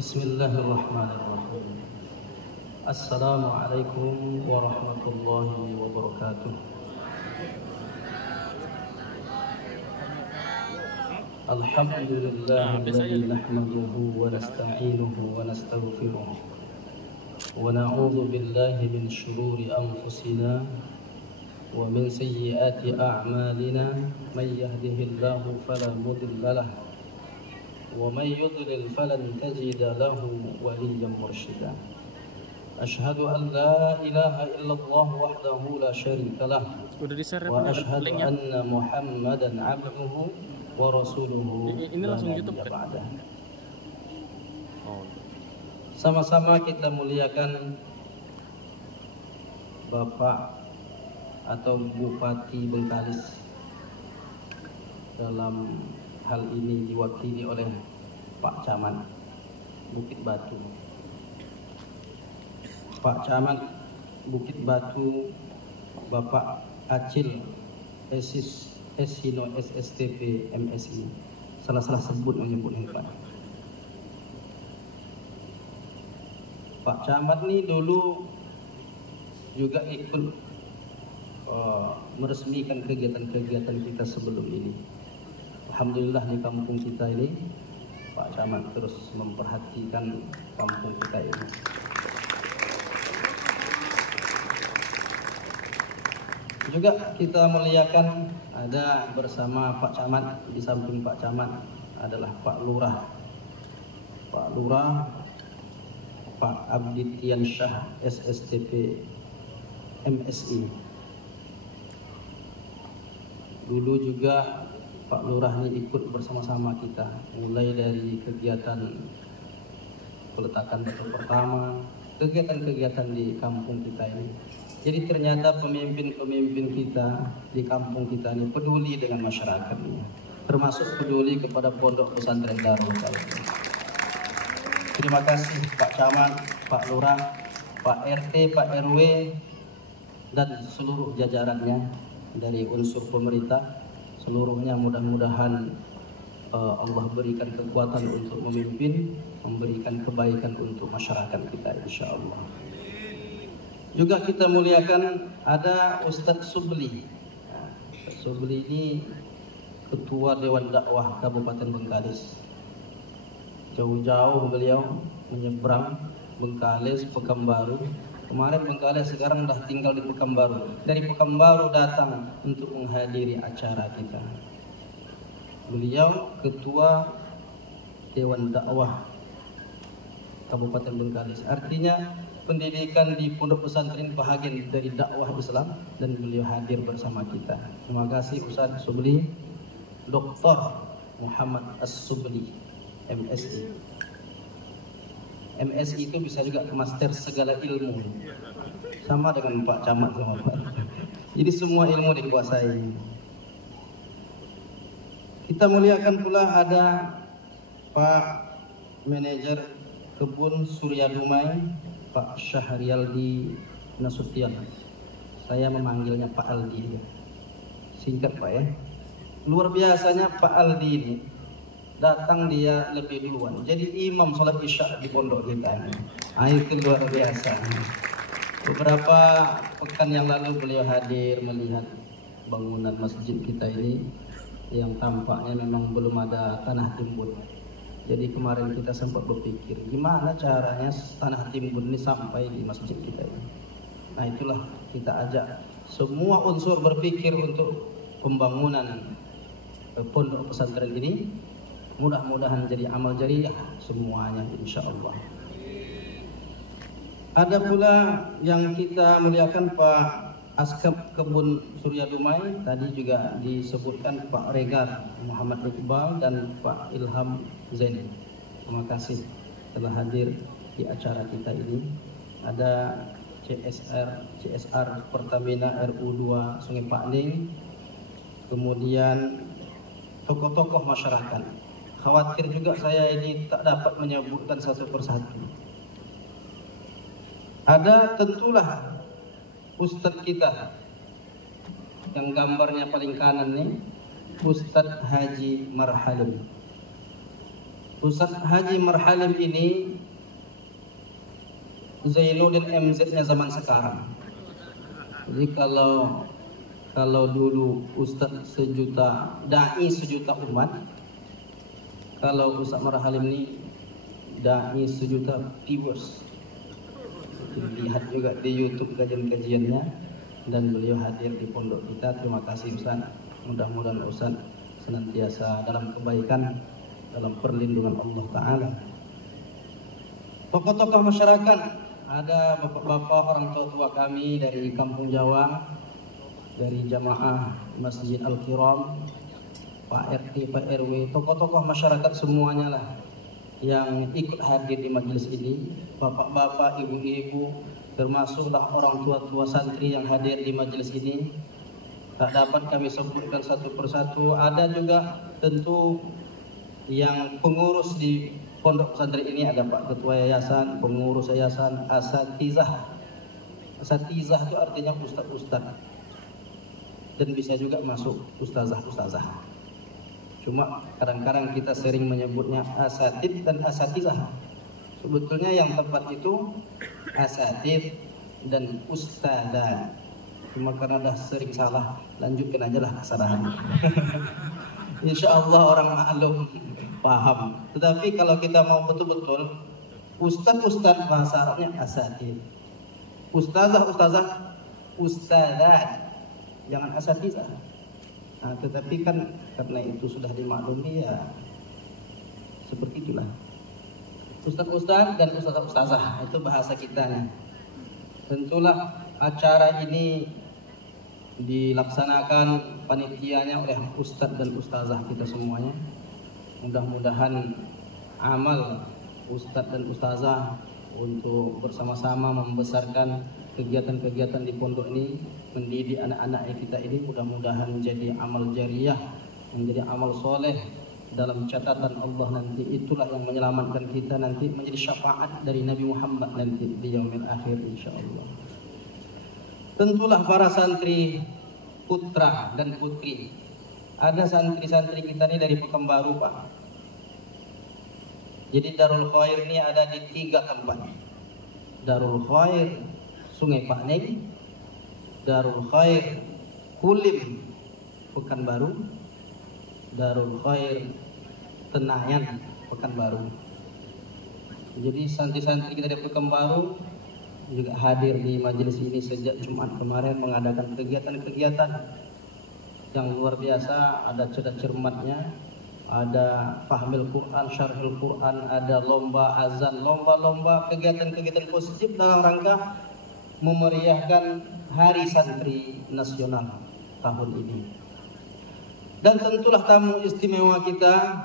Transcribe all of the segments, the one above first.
Bismillahirrahmanirrahim. Assalamualaikum warahmatullahi wabarakatuh. Alhamdulillahilladzi nahmaduhu wa nasta'inuhu wa nastaghfiruh wa na'udzu billahi min shururi anfusina wa min sayyiati a'malina may yahdihillahu fala mudilla lahu wa may yudlil falan tajida lahu waliyyan mursyida. Asyhadu an la ilaha illallah wahdahu la syarika lah wa asyhadu anna Muhammadan abduhu wa rasuluhu. Ini langsung YouTube kan? Sama-sama kita muliakan Bapak atau Bupati Bengkalis. Dalam hal ini diwakili oleh Pak Camat Bukit Batu. Pak Camat Bukit Batu, Bapak Acil Esino SSTP MSI. Salah-salah sebut menyebut yang Pak. Pak Camat ini dulu juga ikut meresmikan kegiatan-kegiatan kita sebelum ini. Alhamdulillah di kampung kita ini Pak Camat terus memperhatikan kampung kita ini. Juga kita muliakan ada bersama Pak Camat, di samping Pak Camat adalah Pak Lurah. Pak Lurah, Pak Abditian Syah SSTP MSI. Dulu juga Pak Lurah ini ikut bersama-sama kita, mulai dari kegiatan peletakan batu pertama, kegiatan-kegiatan di kampung kita ini. Jadi ternyata pemimpin-pemimpin kita di kampung kita ini peduli dengan masyarakatnya, termasuk peduli kepada pondok pesantren Darul Salam. Terima kasih Pak Camat, Pak Lurah, Pak RT, Pak RW, dan seluruh jajarannya dari unsur pemerintah. Seluruhnya mudah-mudahan Allah berikan kekuatan untuk memimpin, memberikan kebaikan untuk masyarakat kita insyaallah. Juga kita muliakan ada Ustadz Subli. Ustadz Subli ini Ketua Dewan Dakwah Kabupaten Bengkalis. Jauh-jauh beliau menyeberang Bengkalis, Pekanbaru. Kemarin Bengkalis, sekarang dah tinggal di Pekanbaru. Dari Pekanbaru datang untuk menghadiri acara kita. Beliau Ketua Dewan Dakwah Kabupaten Bengkalis. Artinya pendidikan di pondok pesantren bahagian dari dakwah Islam, dan beliau hadir bersama kita. Terima kasih Ustaz Subli, Dr. Muhammad As-Subli, MSI. MSI itu bisa juga master segala ilmu, sama dengan Pak Camat sama Pak. Jadi semua ilmu dikuasai. Kita muliakan pula ada Pak Manajer Kebun Surya Dumai, Pak Syahrialdi Nasution. Saya memanggilnya Pak Aldi, singkat Pak ya. Luar biasanya Pak Aldi ini datang dia lebih duluan, jadi imam sholat isya di pondok kita. Itu luar biasa. Beberapa pekan yang lalu beliau hadir melihat bangunan masjid kita ini yang tampaknya memang belum ada tanah timbun. Jadi kemarin kita sempat berpikir gimana caranya tanah timbun ini sampai di masjid kita ini. Nah itulah kita ajak semua unsur berpikir untuk pembangunan pondok pesantren ini. Mudah-mudahan jadi amal jariah semuanya insyaallah. Ada pula yang kita muliakan Pak Askab Kebun Surya Dumai, tadi juga disebutkan Pak Regar Muhammad Iqbal dan Pak Ilham Zain. Terima kasih telah hadir di acara kita ini. Ada CSR Pertamina RU2 Sungai Pakning, kemudian tokoh-tokoh masyarakat. Khawatir juga saya ini tak dapat menyebutkan satu persatu. Ada tentulah Ustadz kita yang gambarnya paling kanan nih, Ustadz Haji Marhalim. Ustaz Haji Marhalim ini Zainuddin MZ-nya zaman sekarang. Jadi kalau dulu Ustaz sejuta dai sejuta umat, kalau Ustaz Marhalim ini dai sejuta viewers. Lihat juga di YouTube kajian-kajiannya, dan beliau hadir di pondok kita. Terima kasih Ustaz. Mudah-mudahan Ustaz senantiasa dalam kebaikan, dalam perlindungan Allah Ta'ala. Tokoh-tokoh masyarakat, ada bapak-bapak orang tua kami dari Kampung Jawa, dari jamaah Masjid Al-Kiram, Pak RT, Pak RW, tokoh-tokoh masyarakat semuanya lah yang ikut hadir di majelis ini, bapak-bapak, ibu-ibu, termasuklah orang tua-tua santri yang hadir di majelis ini. Tak dapat kami sebutkan satu persatu. Ada juga tentu yang pengurus di pondok pesantren ini, ada Pak Ketua Yayasan, pengurus Yayasan, asatizah. Asatizah itu artinya ustaz-ustaz, dan bisa juga masuk ustazah-ustazah. Cuma kadang-kadang kita sering menyebutnya asatid dan asatizah. Sebetulnya yang tepat itu asatid dan ustadzah. Cuma karena dah sering salah, lanjutkan aja lah kesalahan. Insya Allah orang maklum, paham. Tetapi kalau kita mau betul-betul, ustaz-ustaz bahasa Arabnya asatid, ustazah-ustazah, ustadzat, jangan asatizah. Nah, tetapi kan karena itu sudah dimaklumi, ya seperti itulah. Ustaz-ustaz dan ustazah-ustazah itu bahasa kita nih. Tentulah acara ini dilaksanakan panitianya oleh ustaz dan ustazah kita semuanya. Mudah-mudahan amal ustaz dan ustazah untuk bersama-sama membesarkan kegiatan-kegiatan di pondok ini, mendidik anak-anak kita ini, mudah-mudahan menjadi amal jariyah, menjadi amal soleh dalam catatan Allah nanti. Itulah yang menyelamatkan kita nanti, menjadi syafaat dari Nabi Muhammad nanti di yaumil akhir insyaallah. Tentulah para santri putra dan putri. Ada santri-santri kita ini dari Pekanbaru, Pak. Jadi Darul Khair ini ada di 3 tempat. Darul Khair Sungai Pakneng, Darul Khair Kulim Pekanbaru, Darul Khair Tenayan Pekanbaru. Jadi santri-santri kita dari Pekanbaru juga hadir di majelis ini sejak Jumat kemarin, mengadakan kegiatan-kegiatan yang luar biasa. Ada cerdas cermatnya, ada fahmil Quran, syarhil Quran, ada lomba azan, lomba-lomba kegiatan-kegiatan positif dalam rangka memeriahkan Hari Santri Nasional tahun ini. Dan tentulah tamu istimewa kita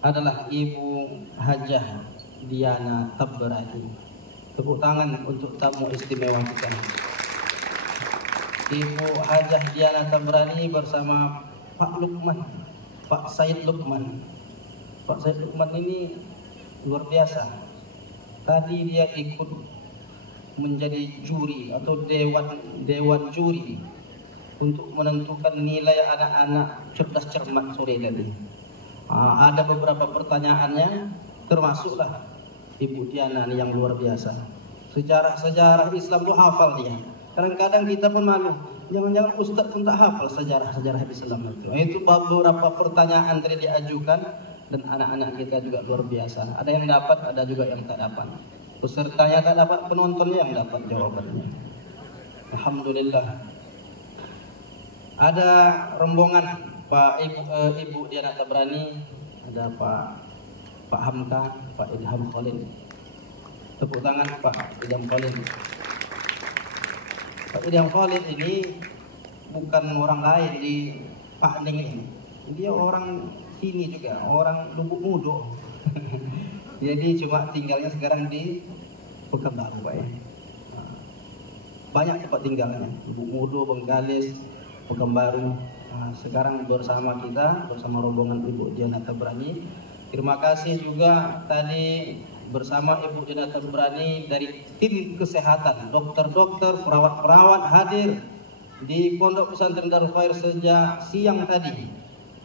adalah Ibu Hajah Diana Tabrani. Tepuk tangan untuk tamu istimewa kita. Ibu Hajah Diana Tabrani bersama Pak Lukman, Pak Said Lukman. Pak Said Lukman ini luar biasa. Tadi dia ikut menjadi juri atau dewan juri untuk menentukan nilai anak-anak cerdas cermat sore tadi. Ada beberapa pertanyaannya, termasuklah Ibu Diana yang luar biasa. Sejarah Islam itu hafal dia. Kadang-kadang kita pun malu, jangan-jangan ustaz pun tak hafal sejarah Islam itu. Itu beberapa pertanyaan tadi diajukan, dan anak-anak kita juga luar biasa. Ada yang dapat, ada juga yang tak dapat. Pesertanya tak dapat, penontonnya yang dapat jawabannya. Alhamdulillah. Ada rombongan Ibu Diana Tabrani, ada Pak Hamka, Pak Idham Khalid. Tepuk tangan Pak Idham Khalid. Pak Idham Khalid ini bukan orang lain di Pakneng ini. Dia orang sini juga, orang Lubuk Mudo. Jadi cuma tinggalnya sekarang di Pekanbaru, Pak ya. Banyak tempat tinggalnya, Lubuk Mudo, Bengkalis, Pekanbaru. Sekarang bersama kita, bersama rombongan Ibu Diana Tabrani. Terima kasih juga tadi bersama Ibu Diana Tabrani dari tim kesehatan, dokter-dokter, perawat-perawat hadir di Pondok Pesantren Darul Khair sejak siang tadi.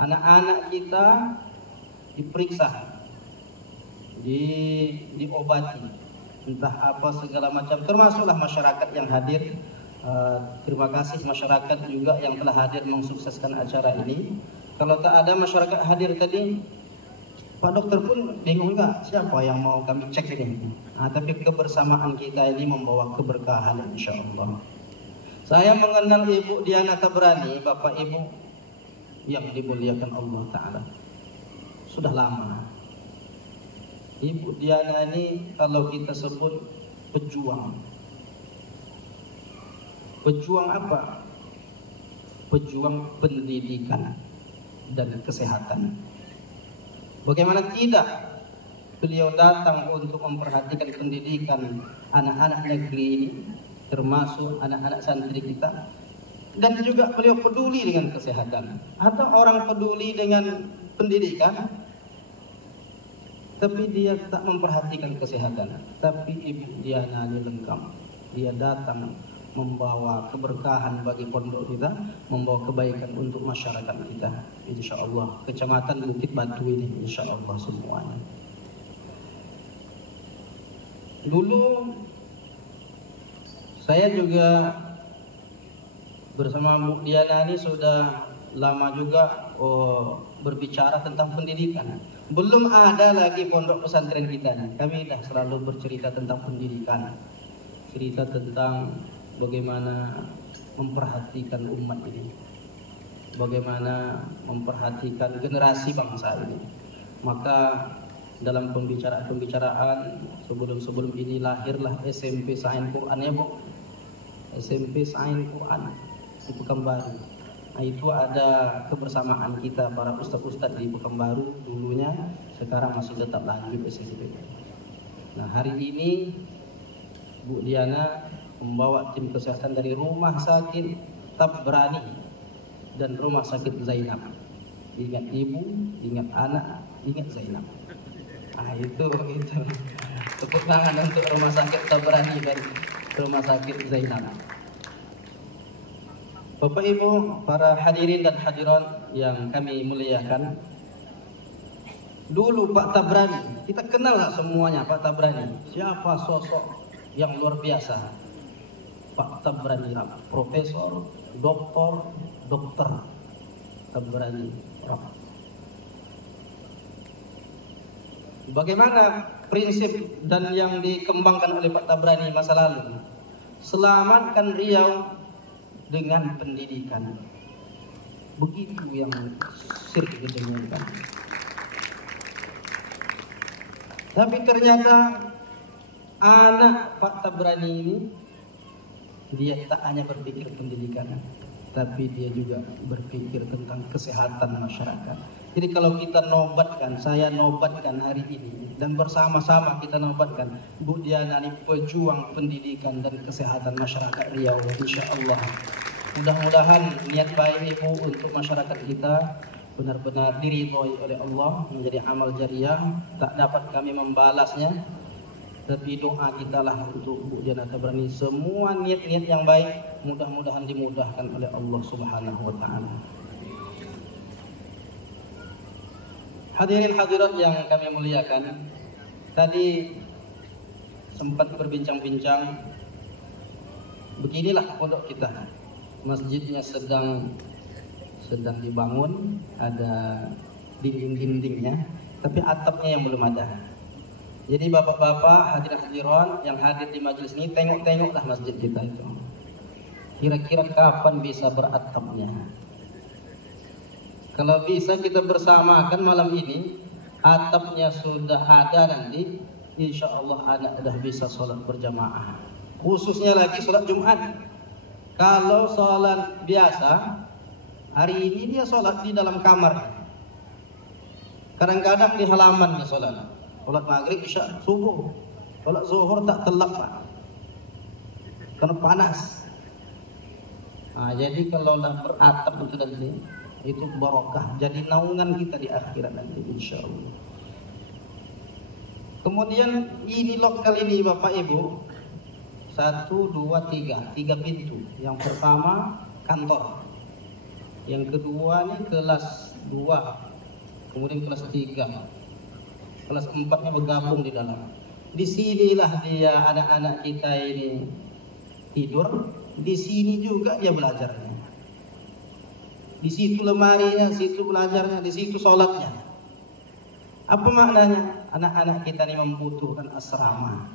Anak-anak kita diperiksa, diobati, entah apa segala macam, termasuklah masyarakat yang hadir. Terima kasih masyarakat juga yang telah hadir mensukseskan acara ini. Kalau tak ada masyarakat hadir tadi, Pak Dokter pun bingung nggak siapa yang mau kami cek ini. Tapi kebersamaan kita ini membawa keberkahan insya Allah. Saya mengenal Ibu Diana Tabrani, Bapak Ibu yang dimuliakan Allah Ta'ala, sudah lama. Ibu Diana ini kalau kita sebut pejuang. Pejuang apa? Pejuang pendidikan dan kesehatan. Bagaimana tidak beliau datang untuk memperhatikan pendidikan anak-anak negeri ini, termasuk anak-anak santri kita. Dan juga beliau peduli dengan kesehatan. Ada orang peduli dengan pendidikan, tapi dia tak memperhatikan kesehatan. Tapi Ibu Diana ini lengkap. Dia datang membawa keberkahan bagi pondok kita, membawa kebaikan untuk masyarakat kita, insya Allah. Kecamatan Bukit Batu ini, insya Allah semuanya. Dulu saya juga bersama Bu Diana ini sudah lama juga berbicara tentang pendidikan. Belum ada lagi pondok pesantren kita nih. Kami dah selalu bercerita tentang pendidikan, cerita tentang bagaimana memperhatikan umat ini, bagaimana memperhatikan generasi bangsa ini. Maka dalam pembicaraan sebelum ini lahirlah SMP Sains Quran, ya Bu. SMP Sains Quran di Pekanbaru. Nah, itu ada kebersamaan kita para ustadz-ustadz di Pekanbaru dulunya, sekarang masih tetap lanjut SMP. Nah, hari ini Bu Diana membawa tim kesehatan dari Rumah Sakit Tabrani dan Rumah Sakit Zainab. Ingat ibu, ingat anak, ingat Zainab. Itu tepuk tangan untuk Rumah Sakit Tabrani dan Rumah Sakit Zainab. Bapak Ibu, para hadirin dan hadirat yang kami muliakan, dulu Pak Tabrani, kita kenal semuanya Pak Tabrani. Siapa sosok yang luar biasa? Pak Tabrani, Profesor, Dokter Tabrani. Bagaimana prinsip dan yang dikembangkan oleh Pak Tabrani masa lalu? Selamatkan Riau dengan pendidikan. Begitu yang sering didengarkan. Tapi ternyata anak Pak Tabrani ini, dia tak hanya berpikir pendidikan, tapi dia juga berpikir tentang kesehatan masyarakat. Jadi kalau kita nobatkan, saya nobatkan hari ini, dan bersama-sama kita nobatkan, Bu Diana ini pejuang pendidikan dan kesehatan masyarakat Riau, insya Allah. Mudah-mudahan niat baik Ibu untuk masyarakat kita benar-benar diridhoi oleh Allah, menjadi amal jariah, tak dapat kami membalasnya. Tapi doa kita lah untuk Bu Diana Tabrani, semua niat-niat yang baik mudah-mudahan dimudahkan oleh Allah Subhanahu wa Ta'ala. Hadirin hadirat yang kami muliakan, tadi sempat berbincang-bincang, beginilah pondok kita. Masjidnya sedang dibangun, ada dinding-dindingnya, tapi atapnya yang belum ada. Jadi bapak-bapak, hadirin hadirat yang hadir di majelis ini, tengok-tengoklah masjid kita itu. Kira-kira kapan bisa beratapnya? Kalau bisa kita bersamakan malam ini, atapnya sudah ada nanti, insya Allah anak sudah bisa sholat berjamaah. Khususnya lagi sholat Jumat. Kalau sholat biasa, hari ini dia sholat di dalam kamar. Kadang-kadang di halaman dia sholat. Sholat maghrib, isya, subuh. Sholat zuhur tak telak Pak, karena panas. Nah, jadi kalau dah beratap itu nanti, itu barokah, jadi naungan kita di akhirat nanti insya Allah. Kemudian ini lokal ini Bapak Ibu, 1, 2, 3 pintu. Yang pertama kantor, yang kedua ini kelas 2 kemudian kelas 3, kelas 4-nya bergabung di dalam. Disinilah dia anak-anak kita ini tidur, di sini juga dia belajarnya. Di situ lemarinya, situ belajarnya, di situ sholatnya. Apa maknanya? Anak-anak kita ini membutuhkan asrama.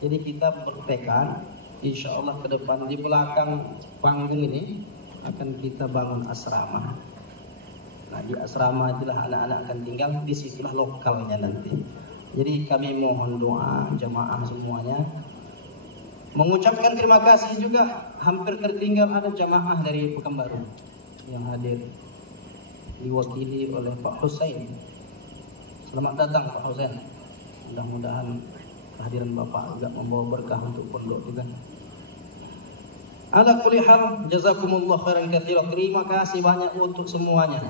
Jadi kita bertekad, insya Allah ke depan di belakang panggung ini akan kita bangun asrama. Nah, di asrama itulah anak-anak akan tinggal, disitulah lokalnya nanti. Jadi kami mohon doa jamaah semuanya. Mengucapkan terima kasih juga, hampir tertinggal ada jamaah dari Pekanbaru yang hadir, diwakili oleh Pak Husain. Selamat datang Pak Husain. Mudah-mudahan kehadiran Bapak juga membawa berkah untuk pondok juga. Ala kulli hal, jazakumullah khairan katsiran. Terima kasih banyak untuk semuanya.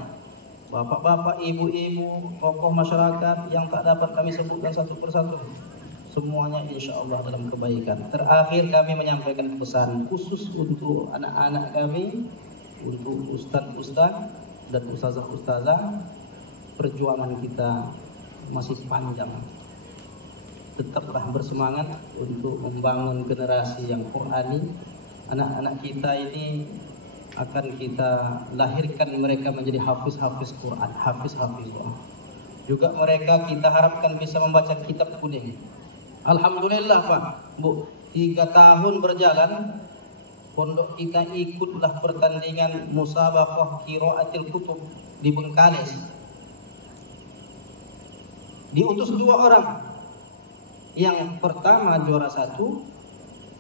Bapak-bapak, ibu-ibu, tokoh masyarakat yang tak dapat kami sebutkan satu persatu. Semuanya insya Allah dalam kebaikan. Terakhir kami menyampaikan pesan khusus untuk anak-anak kami, untuk ustadz-ustadz dan ustazah-ustazah. Perjuangan kita masih panjang. Tetaplah bersemangat untuk membangun generasi yang Qur'ani. Anak-anak kita ini akan kita lahirkan mereka menjadi hafiz-hafiz Quran, hafiz-hafiz Quran. Juga mereka kita harapkan bisa membaca kitab kuning. Alhamdulillah Pak, Bu, 3 tahun berjalan, pondok kita ikutlah pertandingan musabaqah qiraatil kutub di Bengkalis. Diutus 2 orang. Yang pertama juara 1,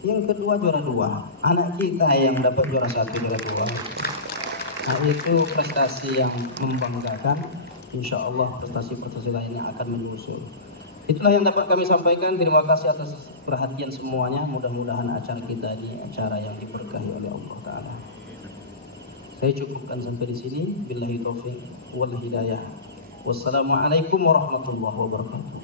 yang kedua juara 2. Anak kita yang dapat juara 1, juara 2. Nah, itu prestasi yang membanggakan. Insya Allah prestasi-prestasi lainnya akan menyusul. Itulah yang dapat kami sampaikan. Terima kasih atas perhatian semuanya. Mudah-mudahan acara kita ini acara yang diberkahi oleh Allah Ta'ala. Saya cukupkan sampai di sini. Billahi taufiq wal hidayah. Wassalamualaikum warahmatullahi wabarakatuh.